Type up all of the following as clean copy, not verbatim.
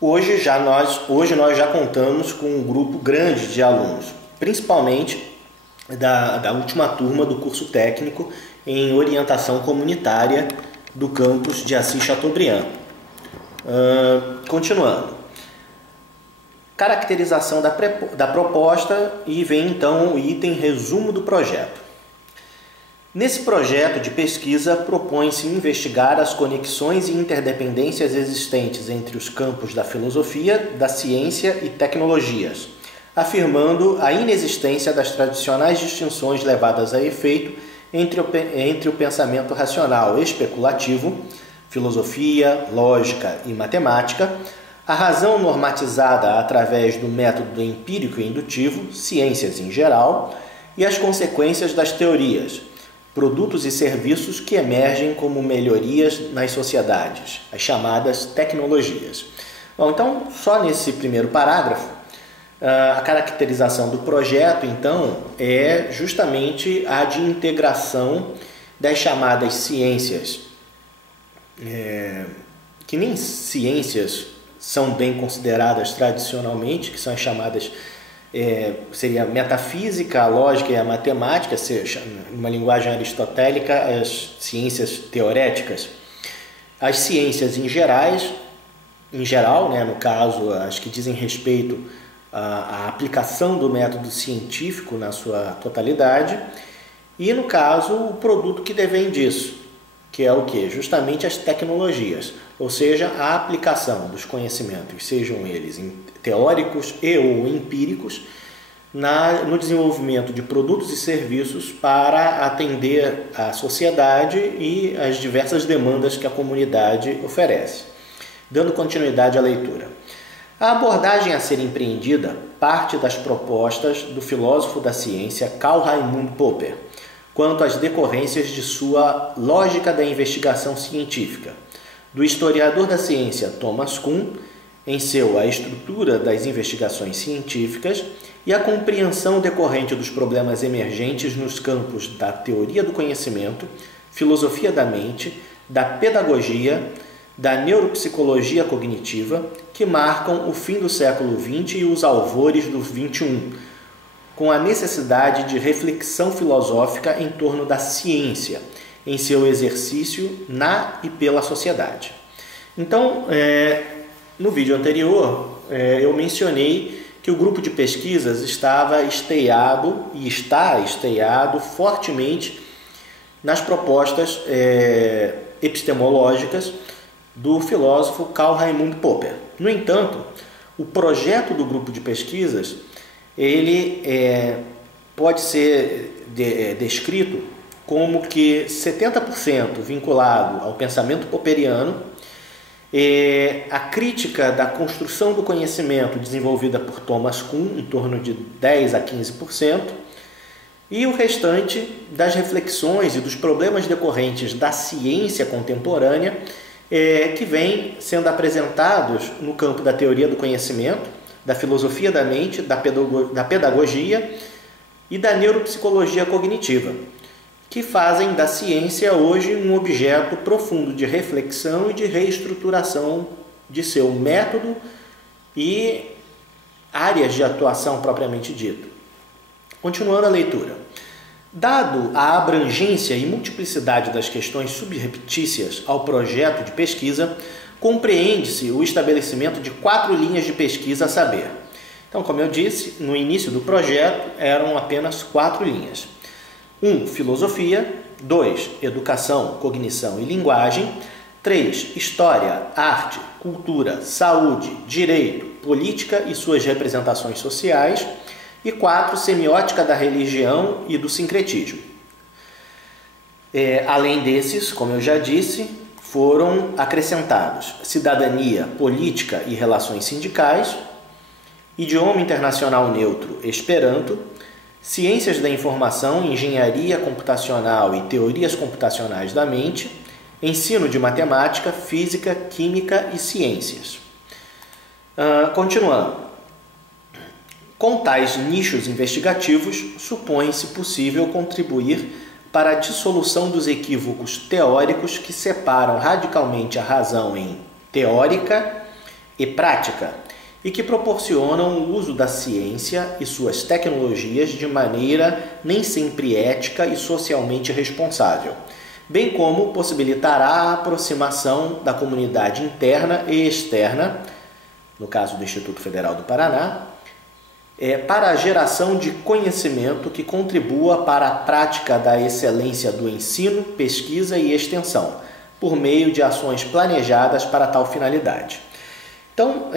Hoje nós já contamos com um grupo grande de alunos, principalmente da última turma do curso técnico em orientação comunitária do campus de Assis Chateaubriand. Continuando. Caracterização da proposta e vem então o item resumo do projeto. Nesse projeto de pesquisa, propõe-se investigar as conexões e interdependências existentes entre os campos da filosofia, da ciência e tecnologias, afirmando a inexistência das tradicionais distinções levadas a efeito entre o pensamento racional especulativo, filosofia, lógica e matemática, a razão normatizada através do método empírico e indutivo, ciências em geral, e as consequências das teorias, produtos e serviços que emergem como melhorias nas sociedades, as chamadas tecnologias. Bom, então, só nesse primeiro parágrafo, a caracterização do projeto, então, é justamente a de integração das chamadas ciências, que nem ciências são bem consideradas tradicionalmente, que são as chamadas seria a metafísica, a lógica e a matemática, seja, numa linguagem aristotélica, as ciências teoréticas. As ciências em geral, né, no caso, as que dizem respeito à aplicação do método científico na sua totalidade, e, no caso, o produto que devém disso, que é o quê? Justamente as tecnologias, ou seja, a aplicação dos conhecimentos, sejam eles teóricos e ou empíricos, no desenvolvimento de produtos e serviços para atender a sociedade e as diversas demandas que a comunidade oferece. Dando continuidade à leitura. A abordagem a ser empreendida parte das propostas do filósofo da ciência Karl Raimund Popper, quanto às decorrências de sua lógica da investigação científica, do historiador da ciência Thomas Kuhn, em seu A Estrutura das Investigações Científicas, e a compreensão decorrente dos problemas emergentes nos campos da teoria do conhecimento, filosofia da mente, da pedagogia, da neuropsicologia cognitiva, que marcam o fim do século XX e os alvores do XXI, com a necessidade de reflexão filosófica em torno da ciência, em seu exercício na e pela sociedade. Então, no vídeo anterior, eu mencionei que o grupo de pesquisas estava esteado e está esteado fortemente nas propostas epistemológicas do filósofo Karl Raimund Popper. No entanto, o projeto do grupo de pesquisas ele pode ser descrito como que 70% vinculado ao pensamento popperiano, a crítica da construção do conhecimento desenvolvida por Thomas Kuhn, em torno de 10 a 15%, e o restante das reflexões e dos problemas decorrentes da ciência contemporânea, que vêm sendo apresentados no campo da teoria do conhecimento, da filosofia da mente, da pedagogia e da neuropsicologia cognitiva, que fazem da ciência hoje um objeto profundo de reflexão e de reestruturação de seu método e áreas de atuação propriamente dito. Continuando a leitura. Dado a abrangência e multiplicidade das questões subreptícias ao projeto de pesquisa, compreende-se o estabelecimento de 4 linhas de pesquisa a saber. Então, como eu disse, no início do projeto eram apenas 4 linhas. 1. Filosofia. 2. Educação, cognição e linguagem. 3. História, arte, cultura, saúde, direito, política e suas representações sociais. E 4. Semiótica da religião e do sincretismo. Além desses, como eu já disse, foram acrescentados cidadania, política e relações sindicais, idioma internacional neutro, Esperanto, ciências da informação, engenharia computacional e teorias computacionais da mente, ensino de matemática, física, química e ciências. Continuando. Com tais nichos investigativos, supõe-se possível contribuir para a dissolução dos equívocos teóricos que separam radicalmente a razão em teórica e prática, e que proporcionam o uso da ciência e suas tecnologias de maneira nem sempre ética e socialmente responsável, bem como possibilitará a aproximação da comunidade interna e externa, no caso do Instituto Federal do Paraná, para a geração de conhecimento que contribua para a prática da excelência do ensino, pesquisa e extensão, por meio de ações planejadas para tal finalidade. Então,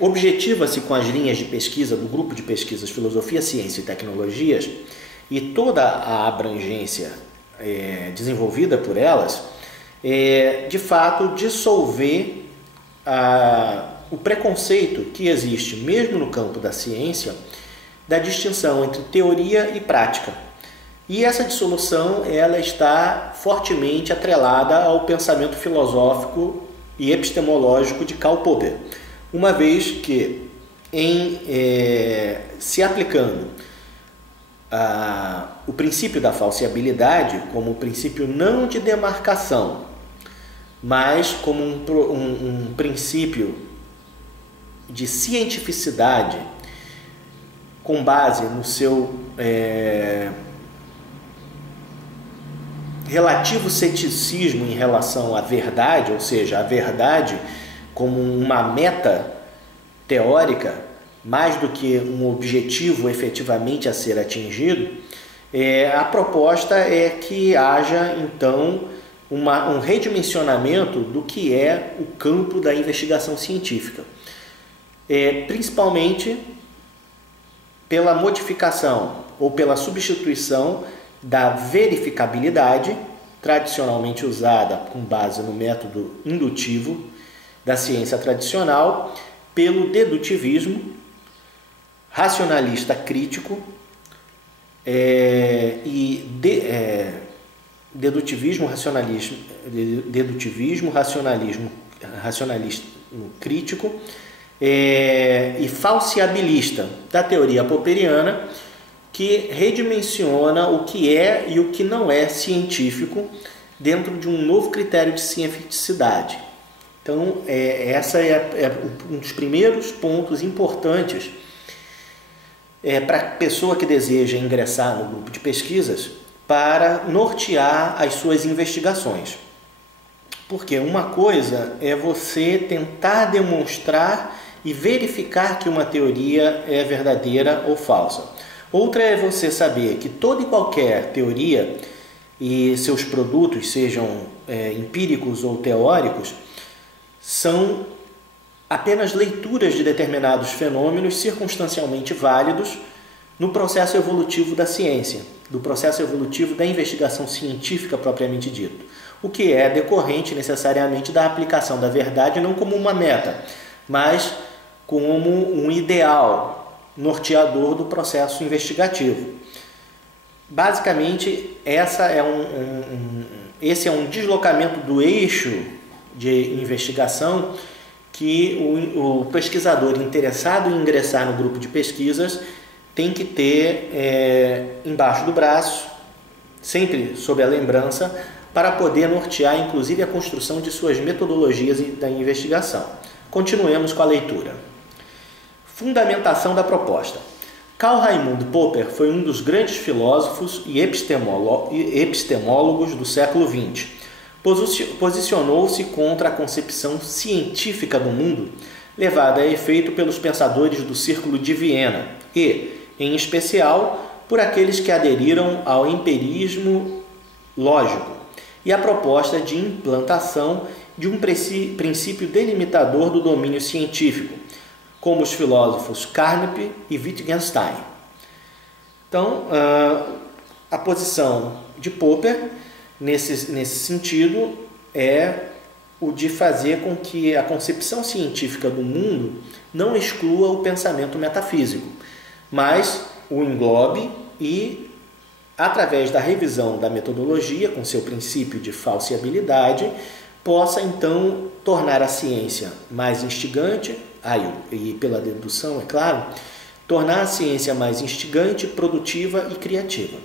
objetiva-se com as linhas de pesquisa do Grupo de Pesquisas Filosofia, Ciência e Tecnologias e toda a abrangência desenvolvida por elas, de fato, dissolver o preconceito que existe, mesmo no campo da ciência, da distinção entre teoria e prática. E essa dissolução ela está fortemente atrelada ao pensamento filosófico e epistemológico de Karl Popper, uma vez que, se aplicando o princípio da falseabilidade como princípio não de demarcação, mas como um princípio de cientificidade com base no seu relativo ceticismo em relação à verdade, ou seja, a verdade como uma meta teórica, mais do que um objetivo efetivamente a ser atingido, a proposta é que haja, então, um redimensionamento do que é o campo da investigação científica, principalmente pela modificação ou pela substituição da verificabilidade, tradicionalmente usada com base no método indutivo da ciência tradicional, pelo dedutivismo racionalista crítico dedutivismo racionalismo crítico e falseabilista da teoria popperiana, que redimensiona o que é e o que não é científico dentro de um novo critério de cientificidade. Então, essa é um dos primeiros pontos importantes para a pessoa que deseja ingressar no grupo de pesquisas para nortear as suas investigações. Porque uma coisa é você tentar demonstrar e verificar que uma teoria é verdadeira ou falsa. Outra é você saber que toda e qualquer teoria e seus produtos, sejam empíricos ou teóricos, são apenas leituras de determinados fenômenos circunstancialmente válidos no processo evolutivo da ciência, do processo evolutivo da investigação científica propriamente dito, o que é decorrente necessariamente da aplicação da verdade não como uma meta, mas como um ideal norteador do processo investigativo. Basicamente, esse é um deslocamento do eixo de investigação que o pesquisador interessado em ingressar no grupo de pesquisas tem que ter embaixo do braço, sempre sob a lembrança, para poder nortear inclusive a construção de suas metodologias da investigação. Continuemos com a leitura. Fundamentação da proposta. Karl Raimund Popper foi um dos grandes filósofos e epistemólogos do século XX. Posicionou-se contra a concepção científica do mundo levada a efeito pelos pensadores do Círculo de Viena e, em especial, por aqueles que aderiram ao empirismo lógico e à proposta de implantação de um princípio delimitador do domínio científico, como os filósofos Carnap e Wittgenstein. Então, a posição de Popper, nesse sentido, é o de fazer com que a concepção científica do mundo não exclua o pensamento metafísico, mas o englobe e, através da revisão da metodologia, com seu princípio de falseabilidade, possa, então, tornar a ciência mais instigante, e pela dedução, é claro, tornar a ciência mais instigante, produtiva e criativa.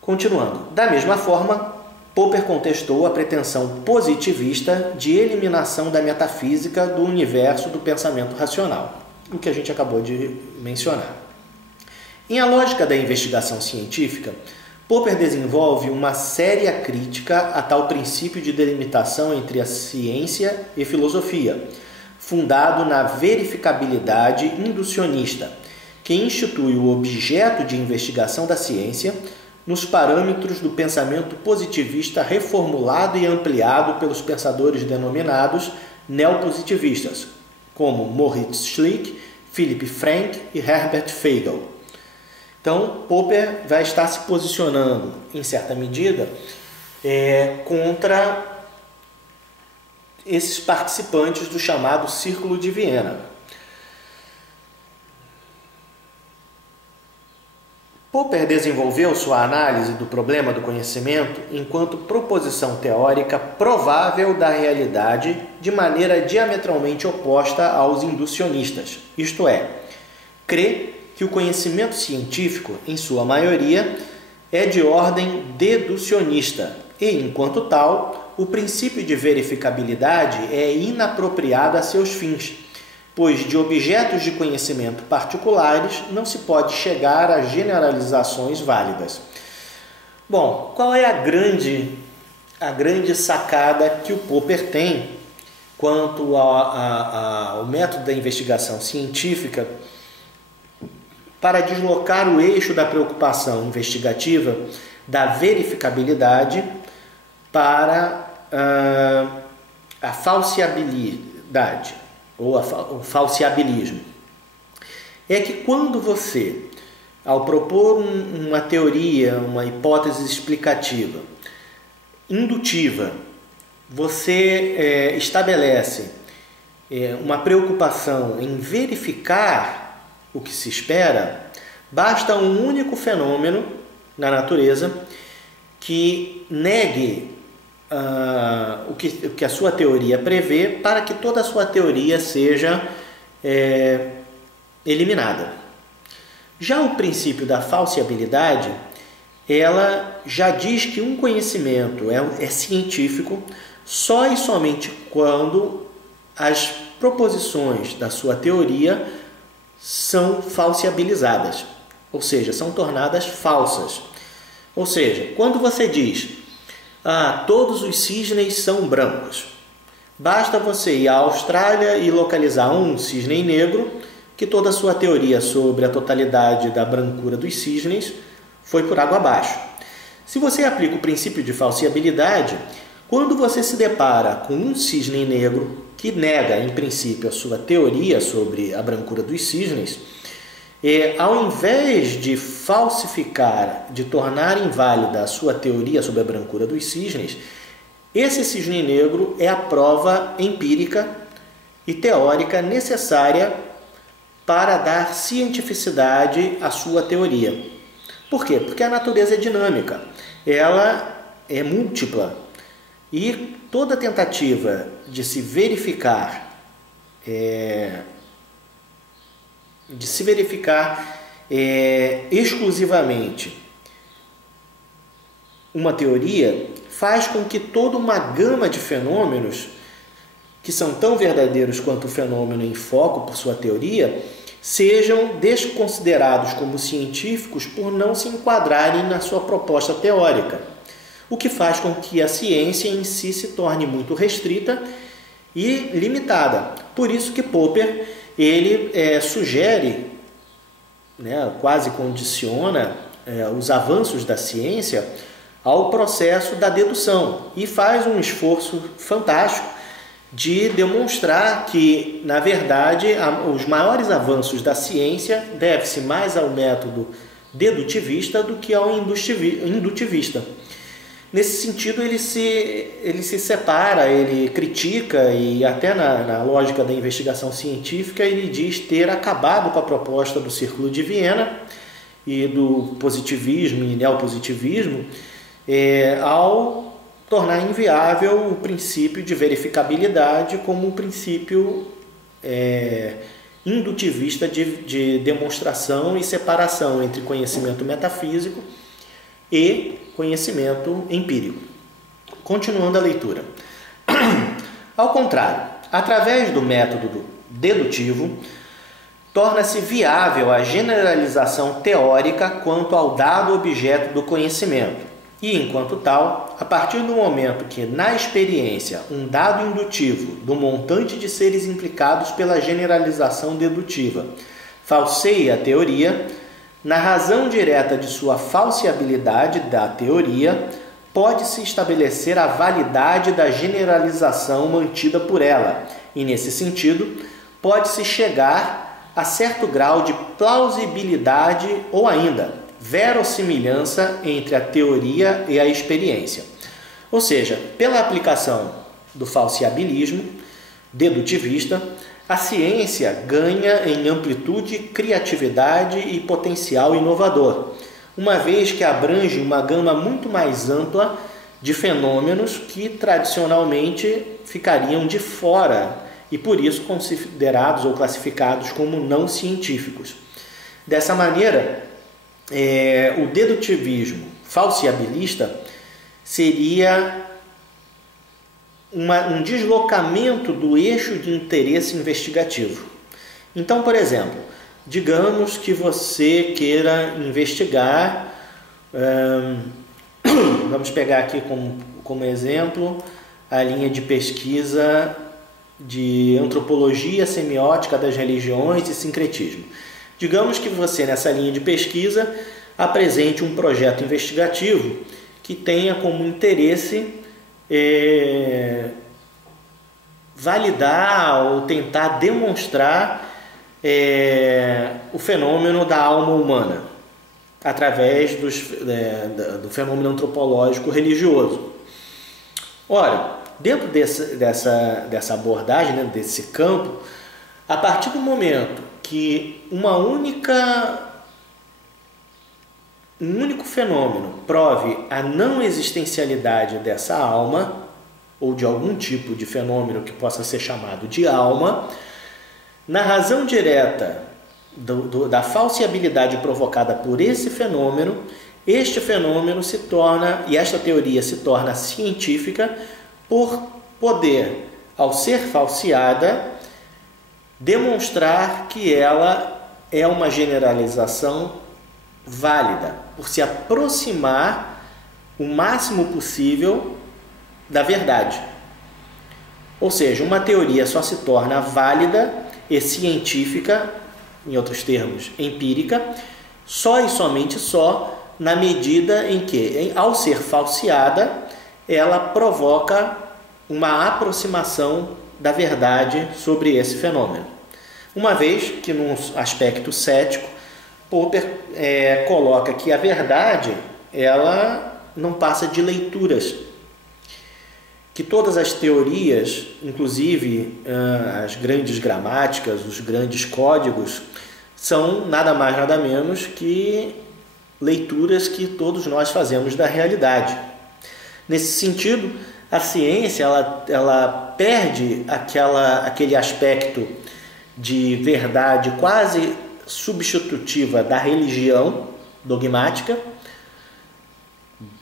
Continuando, da mesma forma, Popper contestou a pretensão positivista de eliminação da metafísica do universo do pensamento racional, o que a gente acabou de mencionar. Em A Lógica da Investigação Científica, Popper desenvolve uma séria crítica a tal princípio de delimitação entre a ciência e filosofia, fundado na verificabilidade inducionista, que institui o objeto de investigação da ciência nos parâmetros do pensamento positivista reformulado e ampliado pelos pensadores denominados neopositivistas, como Moritz Schlick, Philipp Frank e Herbert Feigl. Então, Popper vai estar se posicionando, em certa medida, contra esses participantes do chamado Círculo de Viena. Popper desenvolveu sua análise do problema do conhecimento enquanto proposição teórica provável da realidade de maneira diametralmente oposta aos inducionistas, isto é, crê que o conhecimento científico, em sua maioria, é de ordem deducionista e, enquanto tal, o princípio de verificabilidade é inapropriado a seus fins, pois de objetos de conhecimento particulares não se pode chegar a generalizações válidas. Bom, qual é a grande sacada que o Popper tem quanto ao método da investigação científica para deslocar o eixo da preocupação investigativa da verificabilidade para a falseabilidade ou o falseabilismo? É que quando você, ao propor uma teoria, uma hipótese explicativa, indutiva, você estabelece uma preocupação em verificar o que se espera, basta um único fenômeno na natureza que negue o que a sua teoria prevê para que toda a sua teoria seja eliminada. Já o princípio da falseabilidade, ela já diz que um conhecimento é científico só e somente quando as proposições da sua teoria são falseabilizadas, ou seja, são tornadas falsas. Ou seja, quando você diz todos os cisnes são brancos, basta você ir à Austrália e localizar um cisne negro, que toda a sua teoria sobre a totalidade da brancura dos cisnes foi por água abaixo. Se você aplica o princípio de falseabilidade, quando você se depara com um cisne negro que nega, em princípio, a sua teoria sobre a brancura dos cisnes, ao invés de falsificar, de tornar inválida a sua teoria sobre a brancura dos cisnes, esse cisne negro é a prova empírica e teórica necessária para dar cientificidade à sua teoria. Por quê? Porque a natureza é dinâmica, ela é múltipla e toda tentativa de se verificar exclusivamente uma teoria faz com que toda uma gama de fenômenos que são tão verdadeiros quanto o fenômeno em foco por sua teoria sejam desconsiderados como científicos por não se enquadrarem na sua proposta teórica, o que faz com que a ciência em si se torne muito restrita e limitada. Por isso que Popper ele sugere, quase condiciona os avanços da ciência ao processo da dedução e faz um esforço fantástico de demonstrar que, na verdade, os maiores avanços da ciência devem-se mais ao método dedutivista do que ao indutivista. Nesse sentido, ele se separa, ele critica e até na lógica da investigação científica ele diz ter acabado com a proposta do Círculo de Viena e do positivismo e neopositivismo ao tornar inviável o princípio de verificabilidade como um princípio indutivista de demonstração e separação entre conhecimento metafísico e conhecimento empírico. Continuando a leitura. Ao contrário, através do método dedutivo, torna-se viável a generalização teórica quanto ao dado objeto do conhecimento. E, enquanto tal, a partir do momento que, na experiência, um dado indutivo do montante de seres implicados pela generalização dedutiva falseia a teoria, na razão direta de sua falseabilidade da teoria, pode-se estabelecer a validade da generalização mantida por ela, e, nesse sentido, pode-se chegar a certo grau de plausibilidade ou ainda verossimilhança entre a teoria e a experiência. Ou seja, pela aplicação do falseabilismo dedutivista, a ciência ganha em amplitude, criatividade e potencial inovador, uma vez que abrange uma gama muito mais ampla de fenômenos que tradicionalmente ficariam de fora e por isso considerados ou classificados como não científicos. Dessa maneira, o dedutivismo falseabilista seria um deslocamento do eixo de interesse investigativo. Então, por exemplo, digamos que você queira investigar, vamos pegar aqui como exemplo a linha de pesquisa de antropologia semiótica das religiões e sincretismo. Digamos que você, nessa linha de pesquisa, apresente um projeto investigativo que tenha como interesse validar ou tentar demonstrar o fenômeno da alma humana através do fenômeno antropológico religioso. Ora, dentro dessa abordagem, né, desse campo, a partir do momento que um único fenômeno prove a não existencialidade dessa alma, ou de algum tipo de fenômeno que possa ser chamado de alma, na razão direta da falseabilidade provocada por esse fenômeno, este fenômeno se torna, e esta teoria se torna científica por poder, ao ser falseada, demonstrar que ela é uma generalização válida, por se aproximar o máximo possível da verdade. Ou seja, uma teoria só se torna válida e científica, em outros termos, empírica, só e somente só na medida em que, ao ser falseada, ela provoca uma aproximação da verdade sobre esse fenômeno. Uma vez que, num aspecto cético, Popper coloca que a verdade ela não passa de leituras, que todas as teorias, inclusive as grandes gramáticas, os grandes códigos, são nada mais nada menos que leituras que todos nós fazemos da realidade. Nesse sentido, a ciência ela perde aquele aspecto de verdade quase substitutiva da religião dogmática,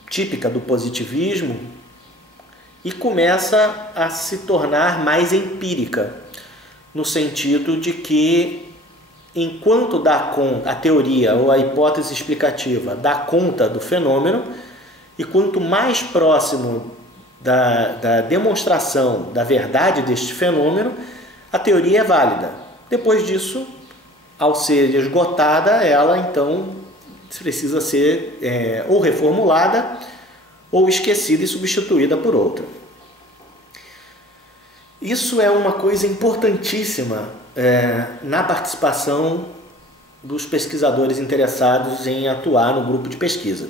típica do positivismo, e começa a se tornar mais empírica, no sentido de que, enquanto a teoria ou a hipótese explicativa dá conta do fenômeno, e quanto mais próximo da demonstração da verdade deste fenômeno, a teoria é válida. Depois disso, ao ser esgotada, ela então precisa ser ou reformulada ou esquecida e substituída por outra. Isso é uma coisa importantíssima na participação dos pesquisadores interessados em atuar no grupo de pesquisa.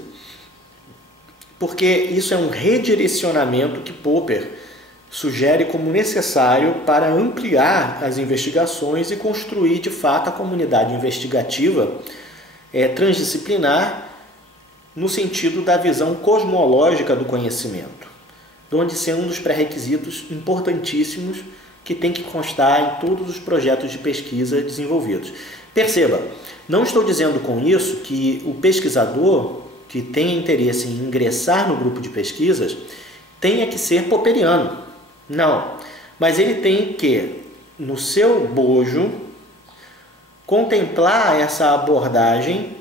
Porque isso é um redirecionamento que Popper sugere como necessário para ampliar as investigações e construir, de fato, a comunidade investigativa transdisciplinar no sentido da visão cosmológica do conhecimento, onde ser um dos pré-requisitos importantíssimos que tem que constar em todos os projetos de pesquisa desenvolvidos. Perceba, não estou dizendo com isso que o pesquisador que tem interesse em ingressar no grupo de pesquisas tenha que ser popperiano. Não. Mas ele tem que, no seu bojo, contemplar essa abordagem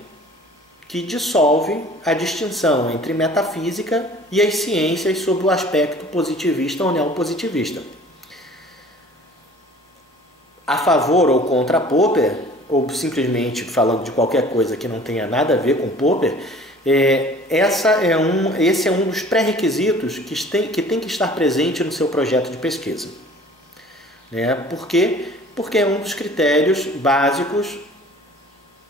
que dissolve a distinção entre metafísica e as ciências sob o aspecto positivista ou neopositivista. A favor ou contra Popper, ou simplesmente falando de qualquer coisa que não tenha nada a ver com Popper, esse é um dos pré-requisitos que tem que estar presente no seu projeto de pesquisa. Por quê? Porque é um dos critérios básicos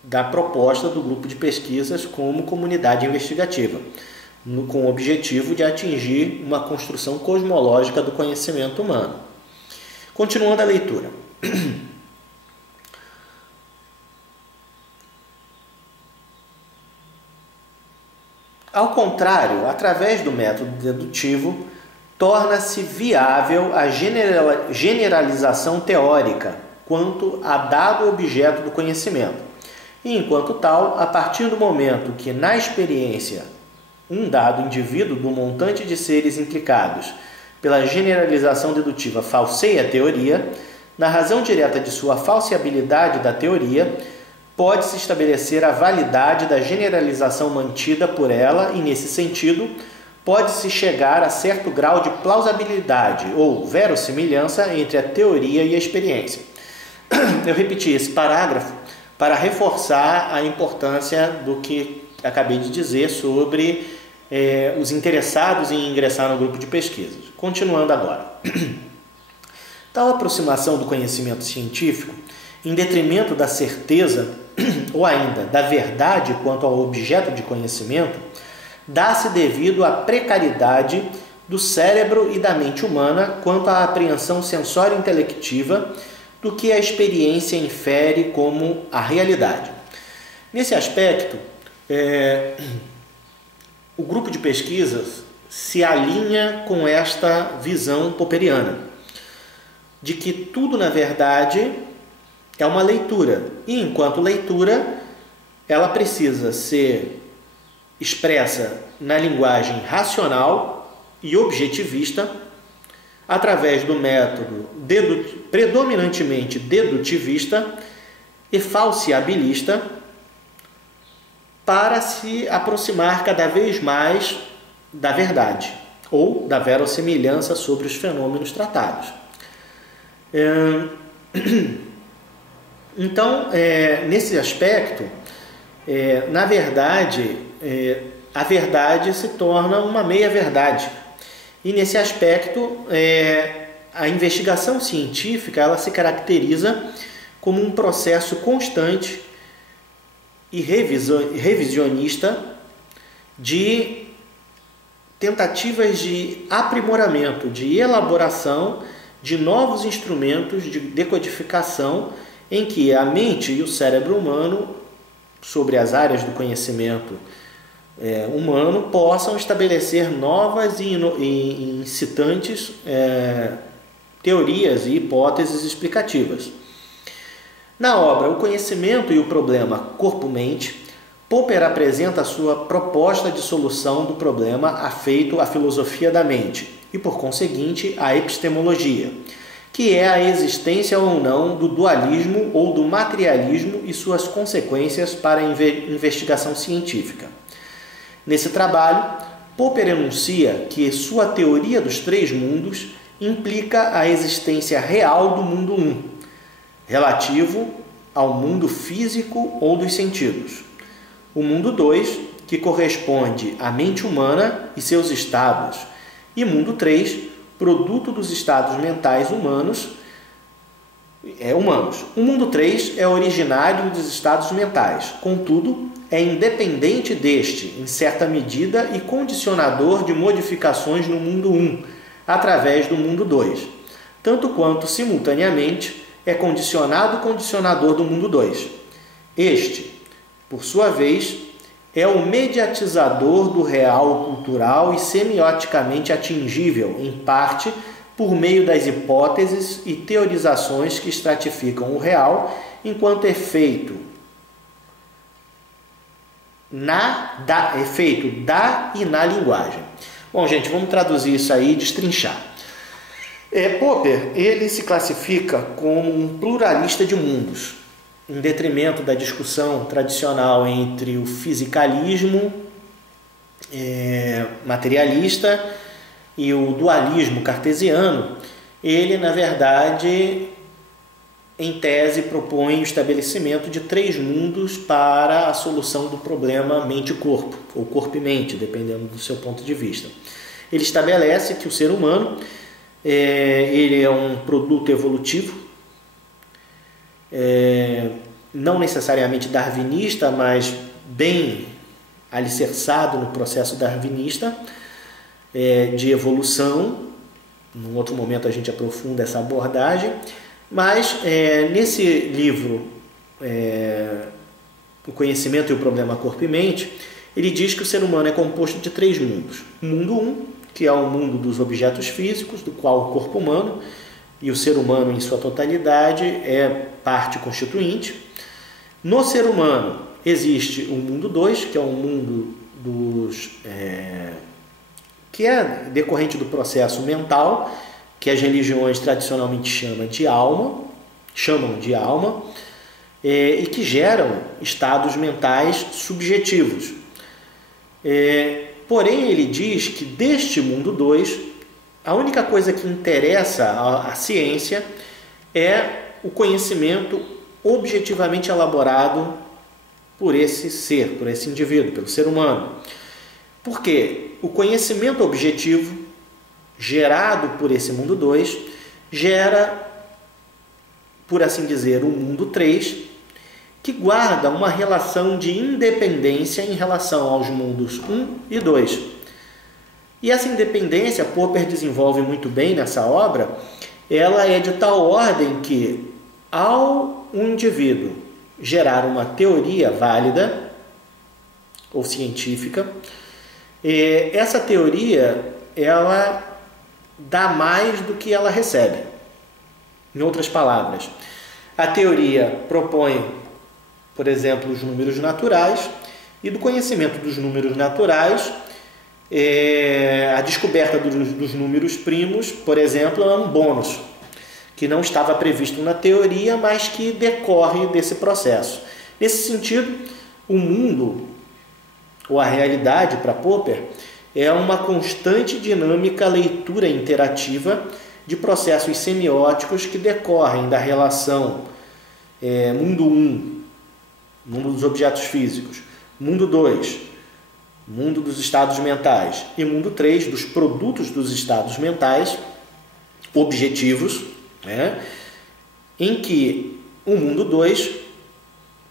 da proposta do grupo de pesquisas como comunidade investigativa, com o objetivo de atingir uma construção cosmológica do conhecimento humano. Continuando a leitura. Ao contrário, através do método dedutivo, torna-se viável a generalização teórica quanto a dado objeto do conhecimento. E, enquanto tal, a partir do momento que, na experiência, um dado indivíduo do montante de seres implicados pela generalização dedutiva falseia a teoria, na razão direta de sua falseabilidade da teoria, pode-se estabelecer a validade da generalização mantida por ela e, nesse sentido, pode-se chegar a certo grau de plausibilidade ou verossimilhança entre a teoria e a experiência. Eu repeti esse parágrafo para reforçar a importância do que acabei de dizer sobre os interessados em ingressar no grupo de pesquisas. Continuando agora. Tal aproximação do conhecimento científico, em detrimento da certeza ou ainda da verdade quanto ao objeto de conhecimento, dá-se devido à precariedade do cérebro e da mente humana quanto à apreensão sensório-intelectiva do que a experiência infere como a realidade. Nesse aspecto, o grupo de pesquisas se alinha com esta visão popperiana, de que tudo, na verdade, é uma leitura, e enquanto leitura, ela precisa ser expressa na linguagem racional e objetivista, através do método predominantemente dedutivista e falseabilista, para se aproximar cada vez mais da verdade, ou da verossimilhança sobre os fenômenos tratados. Então, nesse aspecto, na verdade, a verdade se torna uma meia-verdade. E nesse aspecto, a investigação científica ela se caracteriza como um processo constante e revisionista de tentativas de aprimoramento, de elaboração de novos instrumentos de decodificação em que a mente e o cérebro humano, sobre as áreas do conhecimento humano, possam estabelecer novas e incitantes teorias e hipóteses explicativas. Na obra O Conhecimento e o Problema Corpo-Mente, Popper apresenta a sua proposta de solução do problema afeito à filosofia da mente e, por conseguinte, à epistemologia, que é a existência ou não do dualismo ou do materialismo e suas consequências para a investigação científica. Nesse trabalho, Popper enuncia que sua teoria dos três mundos implica a existência real do mundo 1, relativo ao mundo físico ou dos sentidos. O mundo 2, que corresponde à mente humana e seus estados, e mundo 3, produto dos estados mentais humanos. O mundo 3 é originário dos estados mentais, contudo, é independente deste, em certa medida, e condicionador de modificações no mundo 1, através do mundo 2, tanto quanto, simultaneamente, é condicionador do mundo 2. Este, por sua vez, é o mediatizador do real cultural e semioticamente atingível, em parte, por meio das hipóteses e teorizações que estratificam o real enquanto efeito da e na linguagem. Bom, gente, vamos traduzir isso aí e destrinchar. Popper, ele se classifica como um pluralista de mundos, em detrimento da discussão tradicional entre o fisicalismo materialista e o dualismo cartesiano. Ele, na verdade, em tese, propõe o estabelecimento de 3 mundos para a solução do problema mente-corpo, ou corpo e mente, dependendo do seu ponto de vista. Ele estabelece que o ser humano ele é um produto evolutivo, não necessariamente darwinista, mas bem alicerçado no processo darwinista de evolução. Num outro momento a gente aprofunda essa abordagem, mas nesse livro, O Conhecimento e o Problema Corpo e Mente, ele diz que o ser humano é composto de 3 mundos. O mundo 1, que é o mundo dos objetos físicos, do qual o corpo humano e o ser humano em sua totalidade é parte constituinte. No ser humano existe o mundo 2, que é o mundo que é decorrente do processo mental, que as religiões tradicionalmente chamam de alma, e que geram estados mentais subjetivos. Porém, ele diz que deste mundo 2, a única coisa que interessa à ciência é o conhecimento objetivamente elaborado por esse ser, por esse indivíduo, pelo ser humano. Porque o conhecimento objetivo gerado por esse mundo 2 gera, por assim dizer, o mundo 3, que guarda uma relação de independência em relação aos mundos 1 e 2. E essa independência, Popper desenvolve muito bem nessa obra, ela é de tal ordem que, ao um indivíduo gerar uma teoria válida ou científica, essa teoria ela dá mais do que ela recebe. Em outras palavras, a teoria propõe, por exemplo, os números naturais, e do conhecimento dos números naturais, a descoberta dos números primos, por exemplo, é um bônus, que não estava previsto na teoria, mas que decorre desse processo. Nesse sentido, o mundo, ou a realidade para Popper, é uma constante dinâmica leitura interativa de processos semióticos que decorrem da relação mundo 1, mundo dos objetos físicos, mundo 2, mundo dos estados mentais, e mundo 3, dos produtos dos estados mentais objetivos, em que o mundo 2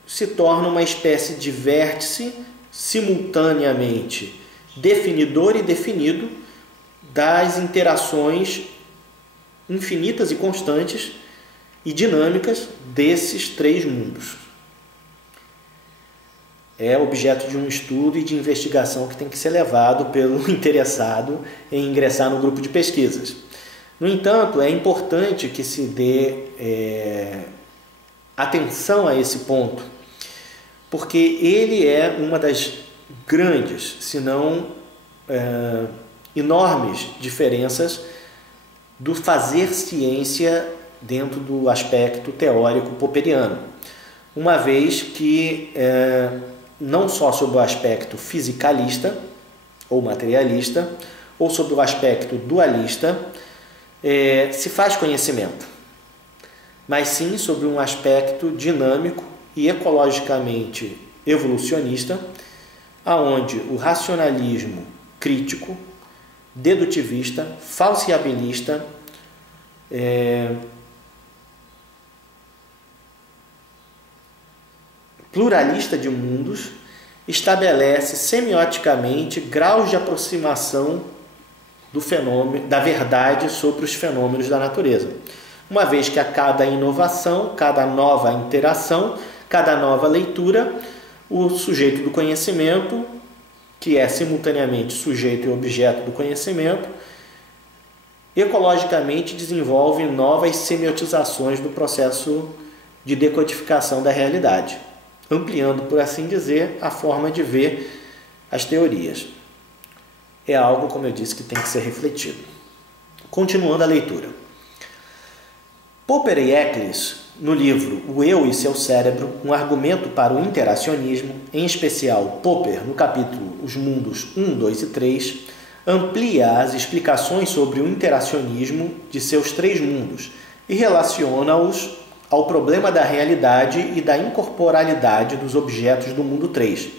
se torna uma espécie de vértice simultaneamente definidor e definido das interações infinitas e constantes e dinâmicas desses 3 mundos. É objeto de um estudo e de investigação que tem que ser levado pelo interessado em ingressar no grupo de pesquisas. No entanto, é importante que se dê atenção a esse ponto, porque ele é uma das grandes, se não enormes diferenças do fazer ciência dentro do aspecto teórico popperiano, uma vez que não só sob o aspecto fisicalista ou materialista, ou sob o aspecto dualista, se faz conhecimento, mas sim sob um aspecto dinâmico e ecologicamente evolucionista, aonde o racionalismo crítico, dedutivista, falseabilista, pluralista de mundos, estabelece semioticamente graus de aproximação do fenômeno, da verdade sobre os fenômenos da natureza. Uma vez que a cada inovação, cada nova interação, cada nova leitura, o sujeito do conhecimento, que é simultaneamente sujeito e objeto do conhecimento, ecologicamente desenvolve novas semiotizações do processo de decodificação da realidade, ampliando, por assim dizer, a forma de ver as teorias. é algo, como eu disse, que tem que ser refletido. Continuando a leitura. Popper e Eccles, no livro O Eu e Seu Cérebro, um argumento para o interacionismo, em especial Popper, no capítulo Os Mundos 1, 2 e 3, amplia as explicações sobre o interacionismo de seus três mundos e relaciona-os ao problema da realidade e da incorporalidade dos objetos do mundo 3,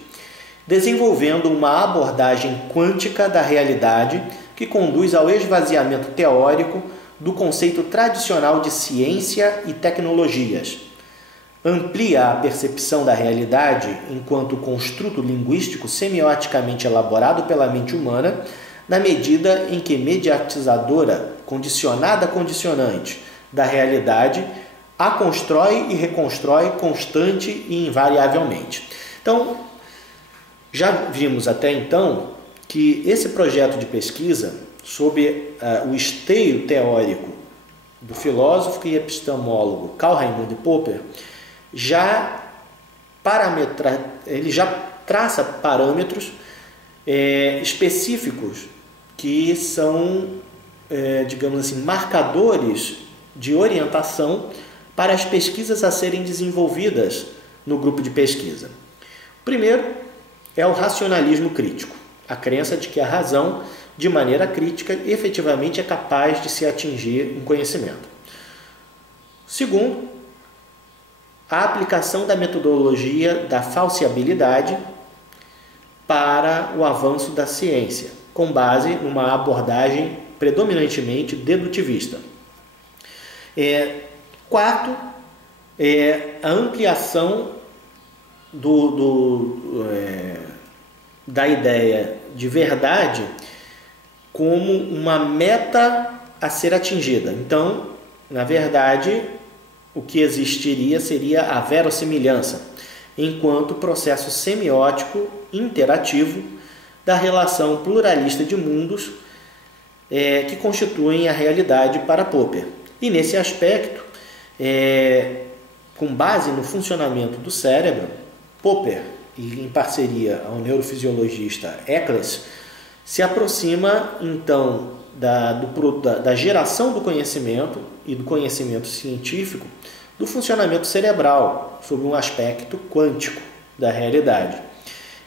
desenvolvendo uma abordagem quântica da realidade que conduz ao esvaziamento teórico do conceito tradicional de ciência e tecnologias. Amplia a percepção da realidade enquanto construto linguístico semioticamente elaborado pela mente humana, na medida em que mediatizadora, condicionada condicionante da realidade, a constrói e reconstrói constante e invariavelmente. Então, já vimos até então que esse projeto de pesquisa, sob o esteio teórico do filósofo e epistemólogo Karl Raimund Popper, ele já traça parâmetros específicos que são, digamos assim, marcadores de orientação para as pesquisas a serem desenvolvidas no grupo de pesquisa. O primeiro é o racionalismo crítico, a crença de que a razão, de maneira crítica, efetivamente é capaz de se atingir um conhecimento. Segundo, a aplicação da metodologia da falseabilidade para o avanço da ciência, com base numa abordagem predominantemente dedutivista. Quarto, a ampliação da ideia de verdade como uma meta a ser atingida. Então, na verdade, o que existiria seria a verossimilhança, enquanto processo semiótico interativo da relação pluralista de mundos que constituem a realidade para Popper. E nesse aspecto, com base no funcionamento do cérebro, Popper, e em parceria ao neurofisiologista Eccles, se aproxima então da geração do conhecimento e do conhecimento científico do funcionamento cerebral sob um aspecto quântico da realidade,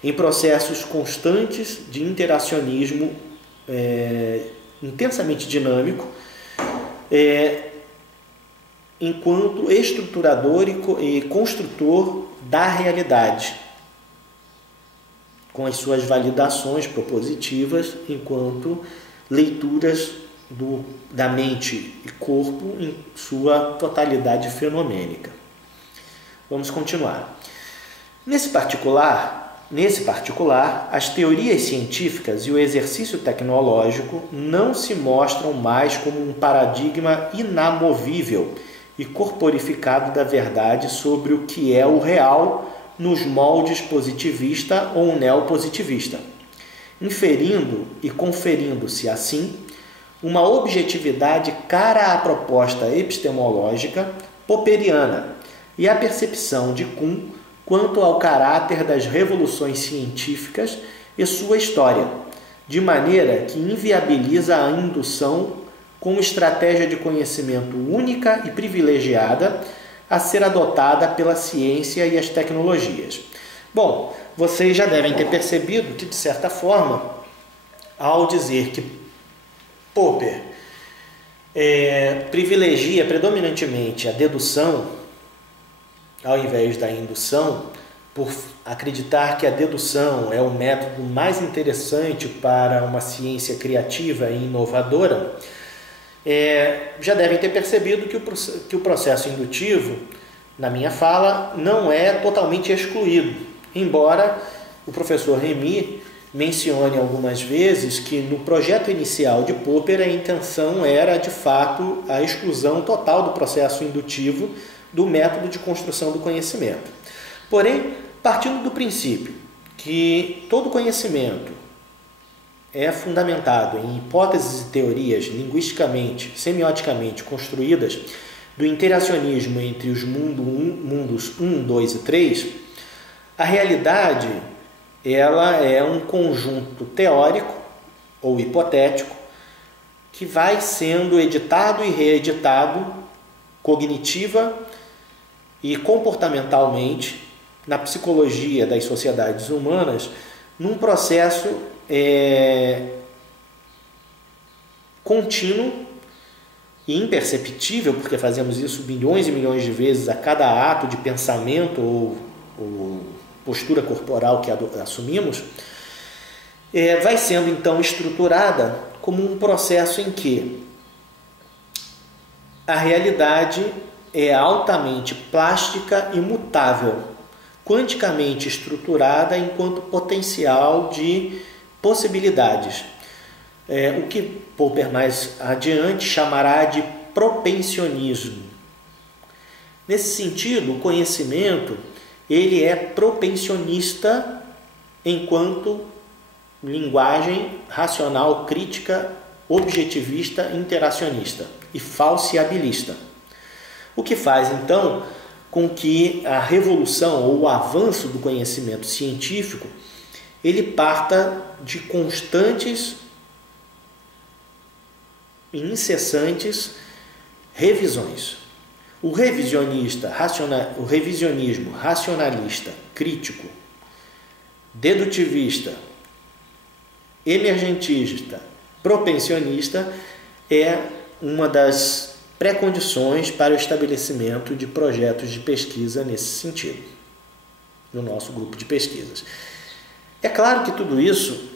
em processos constantes de interacionismo intensamente dinâmico, enquanto estruturador e construtor da realidade, com as suas validações propositivas enquanto leituras da mente e corpo em sua totalidade fenomênica. Vamos continuar. Nesse particular, as teorias científicas e o exercício tecnológico não se mostram mais como um paradigma inamovível e corporificado da verdade sobre o que é o real nos moldes positivista ou neopositivista, inferindo e conferindo-se assim uma objetividade cara à proposta epistemológica popperiana e à percepção de Kuhn quanto ao caráter das revoluções científicas e sua história, de maneira que inviabiliza a indução como estratégia de conhecimento única e privilegiada a ser adotada pela ciência e as tecnologias. Bom, vocês já devem ter percebido que, de certa forma, ao dizer que Popper privilegia predominantemente a dedução ao invés da indução, por acreditar que a dedução é o método mais interessante para uma ciência criativa e inovadora, já devem ter percebido que o processo indutivo, na minha fala, não é totalmente excluído, embora o professor Remy mencione algumas vezes que no projeto inicial de Popper a intenção era, de fato, a exclusão total do processo indutivo do método de construção do conhecimento. Porém, partindo do princípio que todo conhecimento é fundamentado em hipóteses e teorias linguisticamente, semioticamente construídas do interacionismo entre os mundos 1, 2 e 3, a realidade ela é um conjunto teórico ou hipotético, que vai sendo editado e reeditado cognitiva e comportamentalmente na psicologia das sociedades humanas, num processo contínuo e imperceptível, porque fazemos isso milhões e milhões de vezes a cada ato de pensamento ou postura corporal que assumimos, vai sendo então estruturada como um processo em que a realidade é altamente plástica e mutável, quanticamente estruturada enquanto potencial de possibilidades. O que Popper mais adiante chamará de propensionismo. Nesse sentido, o conhecimento ele é propensionista enquanto linguagem racional, crítica, objetivista, interacionista e falseabilista. O que faz, então, com que a revolução ou o avanço do conhecimento científico ele parta de constantes e incessantes revisões. O revisionismo racionalista, crítico, dedutivista, emergentista, propensionista é uma das pré-condições para o estabelecimento de projetos de pesquisa nesse sentido, no nosso grupo de pesquisas. É claro que tudo isso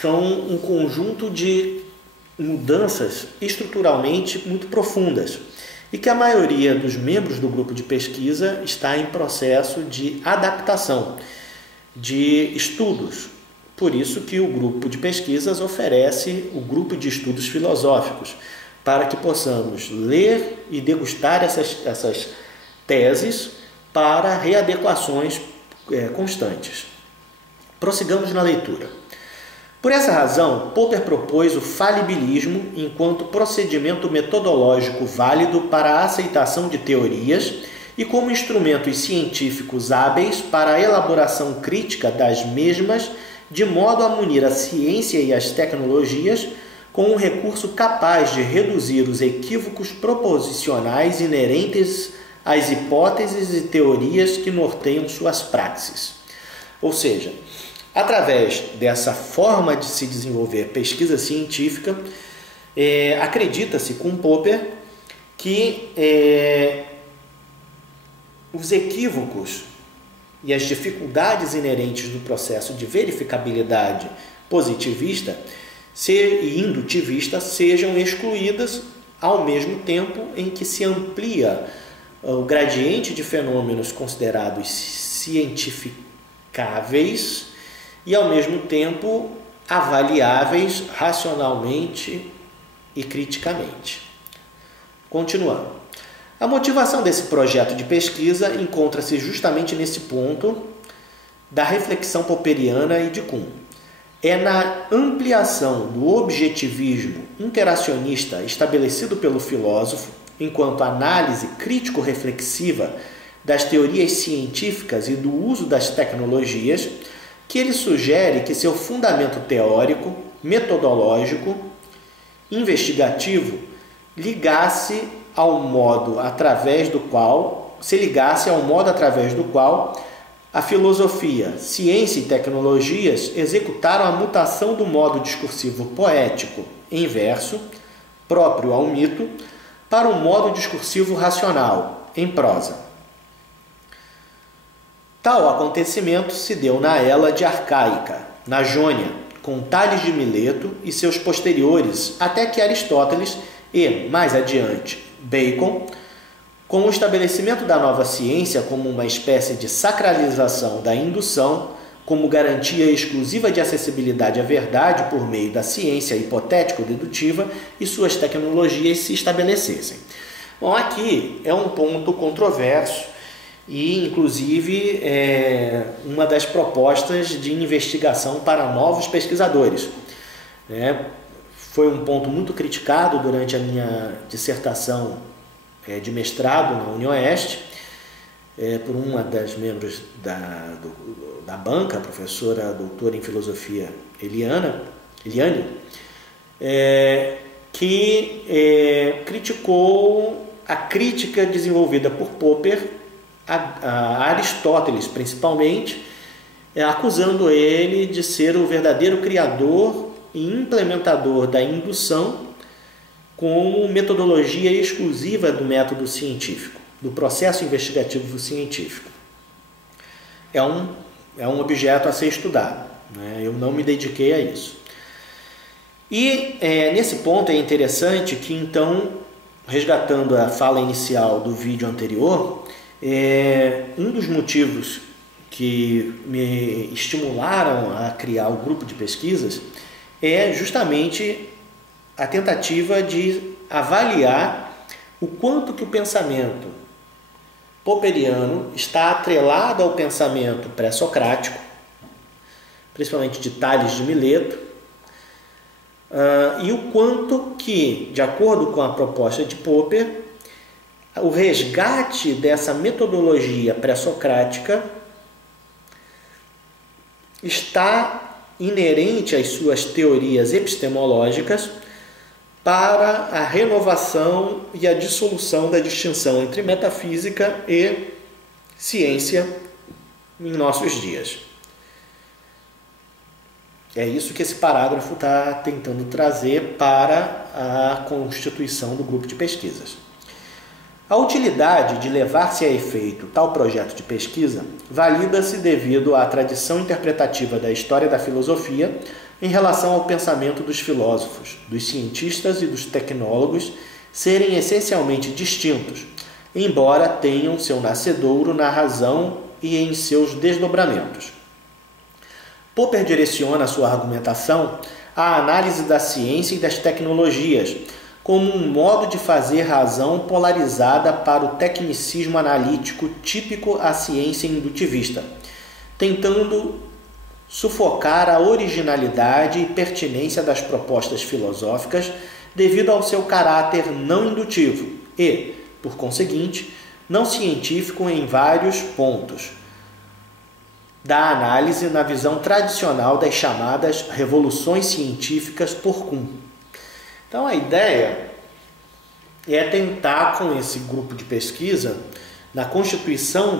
são um conjunto de mudanças estruturalmente muito profundas e que a maioria dos membros do grupo de pesquisa está em processo de adaptação, de estudos. Por isso que o grupo de pesquisas oferece o grupo de estudos filosóficos, para que possamos ler e degustar essas teses para readequações constantes. Prossigamos na leitura. Por essa razão, Popper propôs o falibilismo enquanto procedimento metodológico válido para a aceitação de teorias e como instrumentos científicos hábeis para a elaboração crítica das mesmas, de modo a munir a ciência e as tecnologias com um recurso capaz de reduzir os equívocos proposicionais inerentes às hipóteses e teorias que norteiam suas praxes. Ou seja, através dessa forma de se desenvolver pesquisa científica, acredita-se com Popper que os equívocos e as dificuldades inerentes do processo de verificabilidade positivista e indutivista sejam excluídas ao mesmo tempo em que se amplia o gradiente de fenômenos considerados cientificáveis e ao mesmo tempo avaliáveis racionalmente e criticamente. Continuando. A motivação desse projeto de pesquisa encontra-se justamente nesse ponto da reflexão popperiana e de Kuhn. É na ampliação do objetivismo interacionista estabelecido pelo filósofo, enquanto análise crítico-reflexiva das teorias científicas e do uso das tecnologias, que ele sugere que seu fundamento teórico, metodológico, investigativo, se ligasse ao modo através do qual a filosofia, ciência e tecnologias executaram a mutação do modo discursivo poético em verso, próprio ao mito, para um modo discursivo racional, em prosa. Tal acontecimento se deu na Hélade arcaica, na Jônia, com Tales de Mileto e seus posteriores, até que Aristóteles e, mais adiante, Bacon, com o estabelecimento da nova ciência como uma espécie de sacralização da indução, como garantia exclusiva de acessibilidade à verdade por meio da ciência hipotético-dedutiva e suas tecnologias se estabelecessem. Bom, aqui é um ponto controverso e, inclusive, uma das propostas de investigação para novos pesquisadores. Foi um ponto muito criticado durante a minha dissertação de mestrado na UniOeste, por uma das membros da banca, a professora doutora em filosofia Eliana, Eliane, que criticou a crítica desenvolvida por Popper a Aristóteles, principalmente, acusando ele de ser o verdadeiro criador e implementador da indução como metodologia exclusiva do método científico, do processo investigativo científico. É um objeto a ser estudado, né? Eu não me dediquei a isso. E nesse ponto é interessante que, então, resgatando a fala inicial do vídeo anterior, um dos motivos que me estimularam a criar o grupo de pesquisas é justamente a tentativa de avaliar o quanto que o pensamento popperiano está atrelado ao pensamento pré-socrático, principalmente de Tales de Mileto, e o quanto que, de acordo com a proposta de Popper, o resgate dessa metodologia pré-socrática está inerente às suas teorias epistemológicas para a renovação e a dissolução da distinção entre metafísica e ciência em nossos dias. É isso que esse parágrafo está tentando trazer para a constituição do grupo de pesquisas. A utilidade de levar-se a efeito tal projeto de pesquisa valida-se devido à tradição interpretativa da história da filosofia em relação ao pensamento dos filósofos, dos cientistas e dos tecnólogos serem essencialmente distintos, embora tenham seu nascedouro na razão e em seus desdobramentos. Popper direciona sua argumentação à análise da ciência e das tecnologias como um modo de fazer razão polarizada para o tecnicismo analítico típico à ciência indutivista, tentando sufocar a originalidade e pertinência das propostas filosóficas devido ao seu caráter não indutivo e, por conseguinte, não científico em vários pontos da análise na visão tradicional das chamadas revoluções científicas por Kuhn. Então a ideia é tentar, com esse grupo de pesquisa, na constituição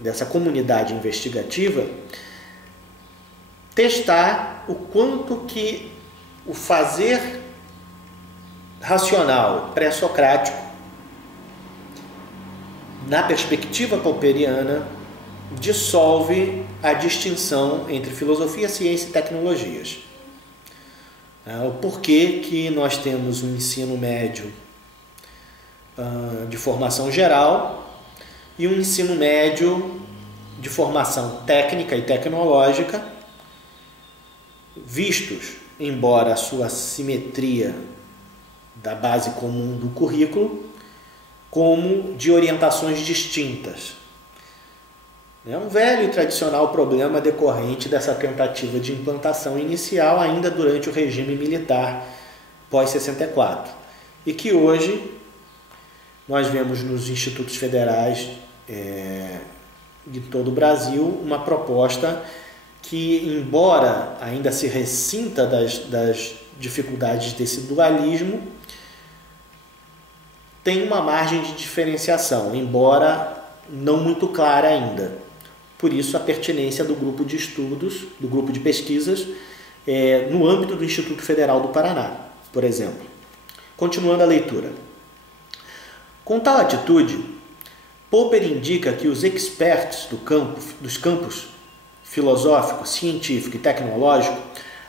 dessa comunidade investigativa, testar o quanto que o fazer racional pré-socrático, na perspectiva popperiana, dissolve a distinção entre filosofia, ciência e tecnologias. O porquê que nós temos um ensino médio de formação geral e um ensino médio de formação técnica e tecnológica, vistos, embora a sua simetria da base comum do currículo, como de orientações distintas. É um velho e tradicional problema decorrente dessa tentativa de implantação inicial ainda durante o regime militar pós-64 e que hoje nós vemos nos institutos federais de todo o Brasil uma proposta que, embora ainda se ressinta das dificuldades desse dualismo, tem uma margem de diferenciação, embora não muito clara ainda. Por isso, a pertinência do grupo de estudos, do grupo de pesquisas, no âmbito do Instituto Federal do Paraná, por exemplo. Continuando a leitura. Com tal atitude, Popper indica que os experts dos campos filosófico, científico e tecnológico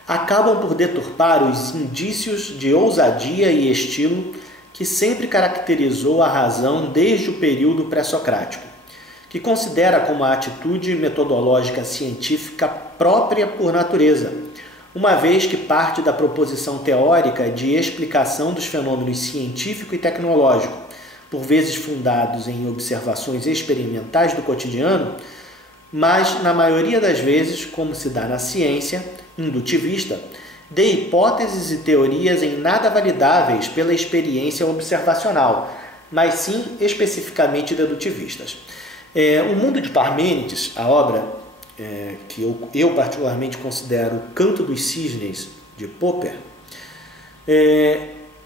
acabam por deturpar os indícios de ousadia e estilo que sempre caracterizou a razão desde o período pré-socrático, que considera como a atitude metodológica científica própria por natureza, uma vez que parte da proposição teórica de explicação dos fenômenos científico e tecnológico, por vezes fundados em observações experimentais do cotidiano, mas, na maioria das vezes, como se dá na ciência indutivista, de hipóteses e teorias em nada validáveis pela experiência observacional, mas sim especificamente dedutivistas. O Mundo de Parmênides, a obra que eu particularmente considero o Canto dos Cisnes de Popper.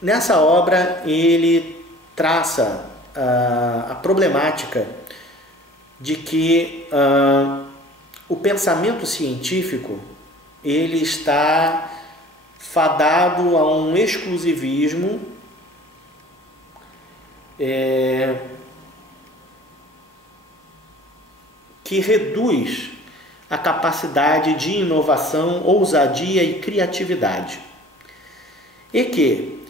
Nessa obra ele traça a problemática de que o pensamento científico ele está fadado a um exclusivismo que reduz a capacidade de inovação, ousadia e criatividade. E que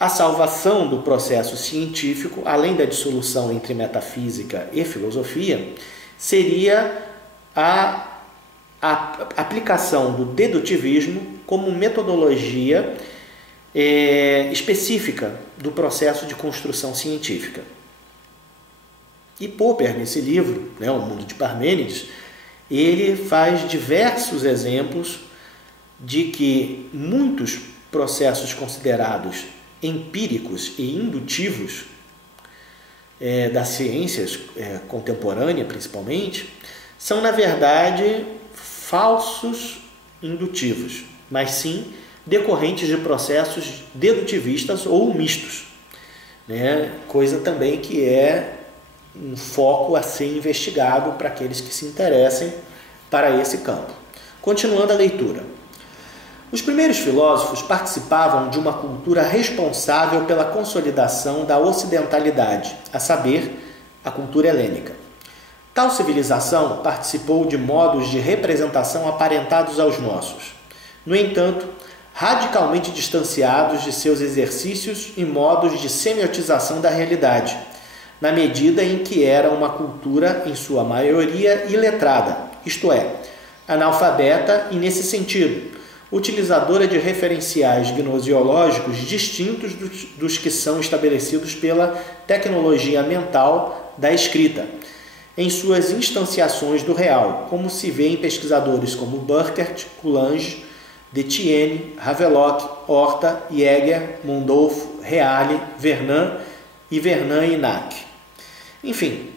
a salvação do processo científico, além da dissolução entre metafísica e filosofia, seria a aplicação do dedutivismo como metodologia específica do processo de construção científica. E Popper, nesse livro, O Mundo de Parmênides, ele faz diversos exemplos de que muitos processos considerados empíricos e indutivos das ciências contemporâneas, principalmente, são, na verdade, falsos indutivos, mas sim decorrentes de processos dedutivistas ou mistos, coisa também que é um foco a ser investigado para aqueles que se interessem para esse campo. Continuando a leitura. Os primeiros filósofos participavam de uma cultura responsável pela consolidação da ocidentalidade, a saber, a cultura helênica. Tal civilização participou de modos de representação aparentados aos nossos. No entanto, radicalmente distanciados de seus exercícios e modos de semiotização da realidade, na medida em que era uma cultura, em sua maioria, iletrada, isto é, analfabeta e, nesse sentido, utilizadora de referenciais gnosiológicos distintos dos que são estabelecidos pela tecnologia mental da escrita, em suas instanciações do real, como se vê em pesquisadores como Burckhardt, Coulanges, Detienne, Havelock, Horta, Jäger, Mundolfo, Reale, Vernon e Nack. Enfim,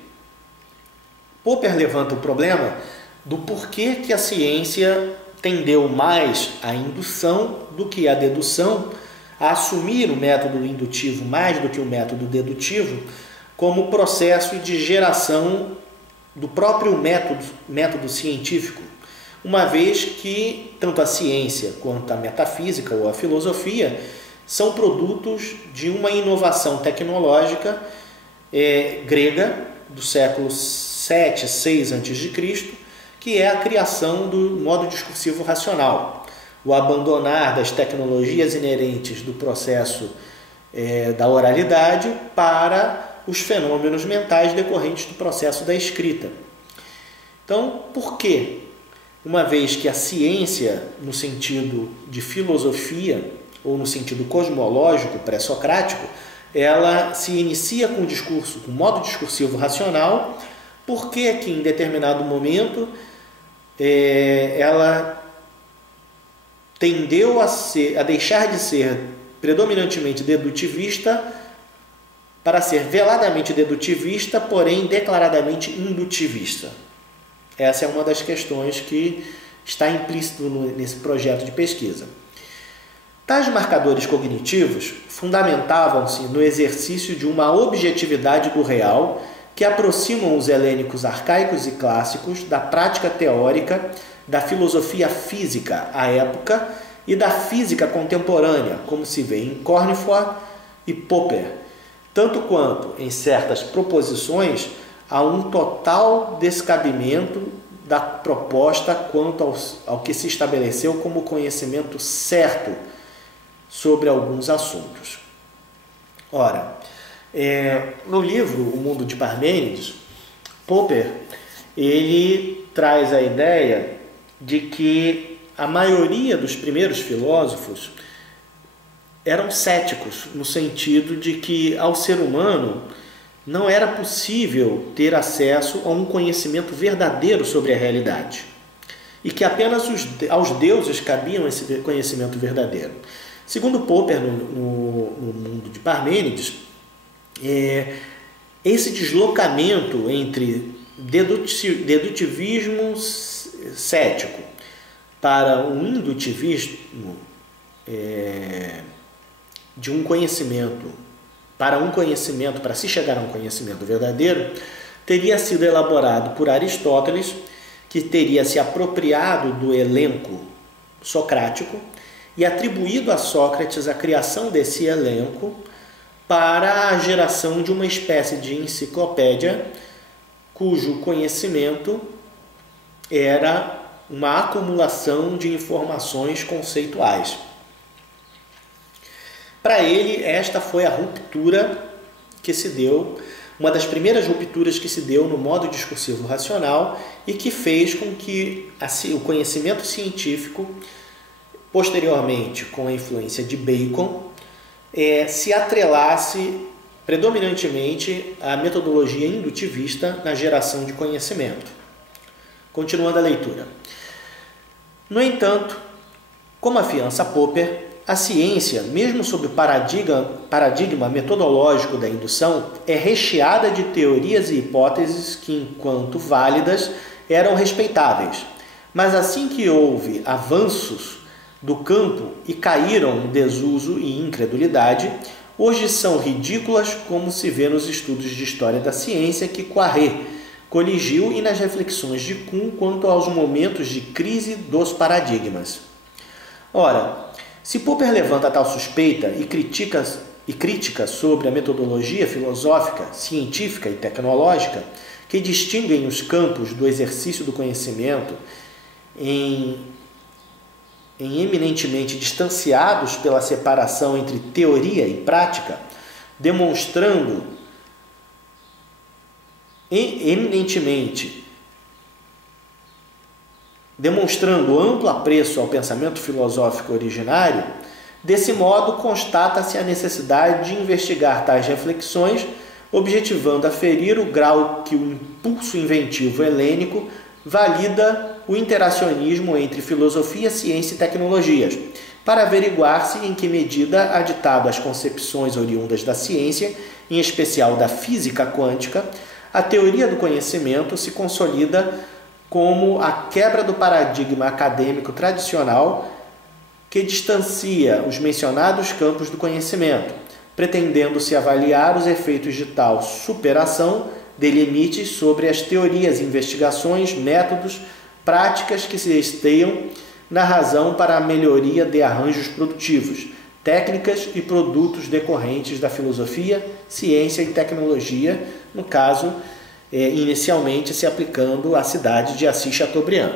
Popper levanta o problema do porquê que a ciência tendeu mais à indução do que à dedução, a assumir o método indutivo mais do que o método dedutivo como processo de geração do próprio método científico, uma vez que tanto a ciência quanto a metafísica ou a filosofia são produtos de uma inovação tecnológica grega do século 7, 6 a.C., que é a criação do modo discursivo racional, o abandonar das tecnologias inerentes do processo da oralidade para os fenômenos mentais decorrentes do processo da escrita. Então, por quê? Uma vez que a ciência, no sentido de filosofia, ou no sentido cosmológico pré-socrático, ela se inicia com o modo discursivo racional, por que em determinado momento ela tendeu a deixar de ser predominantemente dedutivista para ser veladamente dedutivista, porém declaradamente indutivista. Essa é uma das questões que está implícito nesse projeto de pesquisa. Tais marcadores cognitivos fundamentavam-se no exercício de uma objetividade do real que aproximam os helênicos arcaicos e clássicos da prática teórica da filosofia física à época e da física contemporânea, como se vê em Cornefort e Popper, tanto quanto, em certas proposições, há um total descabimento da proposta quanto ao que se estabeleceu como conhecimento certo sobre alguns assuntos. Ora, no livro O Mundo de Parmênides, Popper ele traz a ideia de que a maioria dos primeiros filósofos eram céticos, no sentido de que ao ser humano não era possível ter acesso a um conhecimento verdadeiro sobre a realidade e que apenas aos deuses cabiam esse conhecimento verdadeiro. Segundo Popper, no Mundo de Parmênides, esse deslocamento entre dedutivismo cético para um indutivismo de um conhecimento, para se chegar a um conhecimento verdadeiro, teria sido elaborado por Aristóteles, que teria se apropriado do elenco socrático e atribuído a Sócrates a criação desse elenco para a geração de uma espécie de enciclopédia cujo conhecimento era uma acumulação de informações conceituais. Para ele, esta foi a ruptura que se deu, uma das primeiras rupturas que se deu no modo discursivo racional e que fez com que o conhecimento científico, posteriormente com a influência de Bacon, se atrelasse predominantemente à metodologia indutivista na geração de conhecimento. Continuando a leitura. No entanto, como afiança Popper, a ciência, mesmo sob o paradigma metodológico da indução, é recheada de teorias e hipóteses que, enquanto válidas, eram respeitáveis. Mas assim que houve avanços do campo e caíram em desuso e incredulidade, hoje são ridículas, como se vê nos estudos de história da ciência que Poiré coligiu e nas reflexões de Kuhn quanto aos momentos de crise dos paradigmas. Ora, se Popper levanta tal suspeita e crítica sobre a metodologia filosófica, científica e tecnológica que distinguem os campos do exercício do conhecimento em eminentemente distanciados pela separação entre teoria e prática, demonstrando amplo apreço ao pensamento filosófico originário, desse modo constata-se a necessidade de investigar tais reflexões, objetivando aferir o grau que o impulso inventivo helênico valida o interacionismo entre filosofia, ciência e tecnologias, para averiguar-se em que medida, aditado às concepções oriundas da ciência, em especial da física quântica, a teoria do conhecimento se consolida como a quebra do paradigma acadêmico tradicional que distancia os mencionados campos do conhecimento, pretendendo-se avaliar os efeitos de tal superação de limites sobre as teorias, investigações, métodos, práticas que se esteiam na razão para a melhoria de arranjos produtivos, técnicas e produtos decorrentes da filosofia, ciência e tecnologia, no caso, inicialmente se aplicando à cidade de Assis Chateaubriand.